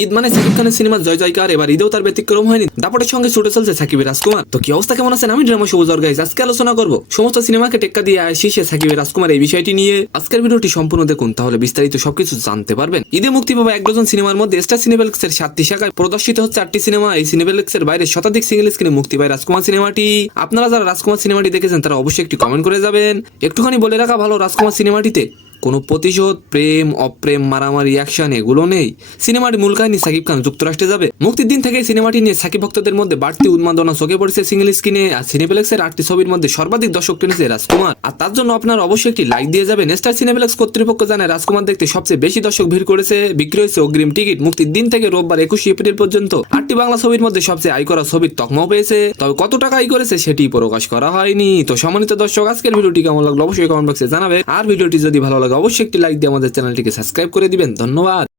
ঈদ মানে সাকিব খানের সিনেমার জয় জয়কার, এবার ঈদেও তার ব্যতিক্রম হয়নি। দাপটের সঙ্গে ছুটে চলছে সাকিবের রাজকুমার। তো কি অবস্থা, কেমন আছেন? আমি ড্রামা সবুজ গাইস। আজকে আলোচনা করব সমস্ত সিনেমাকে টেক্কা দিয়ে শীর্ষে সাকিবের রাজকুমার এই বিষয়টি নিয়ে। আজকের ভিডিওটি সম্পূর্ণ দেখুন, তাহলে বিস্তারিত সবকিছু জানতে পারবেন। ঈদে মুক্তি পাওয়া 1 ডজন সিনেমার মধ্যে স্টার সিনেপ্লেক্সের 7টি শাখায় প্রদর্শিত হচ্ছে 8টি সিনেমা। এই সিনেপ্লেক্সের বাইরে শতাধিক সিঙ্গেল স্ক্রিনে মুক্তি পায় রাজকুমার সিনেমাটি। আপনারা যারা রাজকুমার সিনেমাটি দেখেছেন তারা অবশ্যই একটি কমেন্ট করে যাবেন। একটুখানি বলে রাখা ভালো, রাজকুমার সিনেমাটিতে কোনো প্রতিশোধ, প্রেম, অপ্রেম, মারামারি, অ্যাকশন এগুলো নেই। সিনেমার মূল কাহিনী সাকিব খান যুক্তরাষ্ট্রে যাবে। মুক্তির দিন থেকে সিনেমাটি নিয়ে সাকিব ভক্তদের মধ্যে বাড়তি উন্মাদনা চোখে পড়েছে সিঙ্গেল স্ক্রিনে। আর সিনেপ্লেক্সের 8টি ছবির মধ্যে সর্বাধিক দর্শক টেনেছে রাজকুমার। আর তার জন্য আপনারা অবশ্যই একটি লাইক দিয়ে যাবেন। স্টার সিনেপ্লেক্স কর্তৃপক্ষ জানায় রাজকুমার দেখতে সবচেয়ে বেশি দর্শক ভিড় করেছে। বিক্রি হয়েছে অগ্রিম টিকিট। মুক্তির দিন থেকে রোববার 21 এপ্রিল পর্যন্ত 8টি বাংলা ছবির মধ্যে সবচেয়ে আয় করা ছবির তকমাও পেয়েছে। তবে কত টাকা আয় করেছে সেটি প্রকাশ করা হয়নি। তো সম্মানিত দর্শক, আজকের ভিডিওটি কেমন লাগলো অবশ্যই কমেন্ট বক্সে জানাবে। আর ভিডিওটি যদি ভালো লাগে অবশ্যই একটি লাইক দিয়ে আমাদের চ্যানেলটিকে সাবস্ক্রাইব করে দিবেন। ধন্যবাদ।